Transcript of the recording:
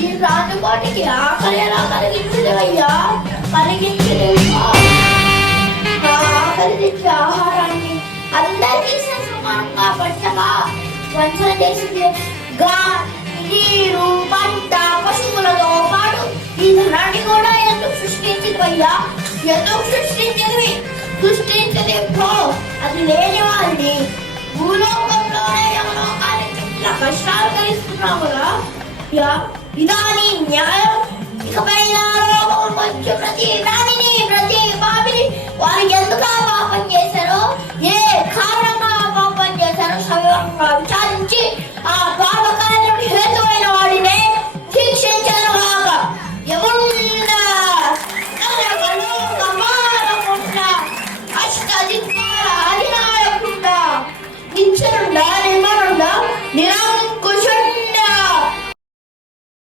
ఈ రాజుకోటికి ఆకలి ఎలా కలిగించలేవయ్యా? కలిగించలేవా? ఆకలి తెచ్చే ఆహారాన్ని అందరికీ సమానంగా పంచగా వంచన చేసింది నీరు, పంట, పశువులతో పాటు ఈ ధనాన్ని కూడా ఎందుకు సృష్టించిందయ్యా? ఎందుకు సృష్టించదే అది లేని వారిని భూలోకంలోనే యమలోకానికి ఇట్లా కష్టాలు కలిగిస్తున్నావురా? ఇదాని న్యాయం. ఇకపై ప్రతి దానిని ప్రతి పాపిని వారికి ఎందుకు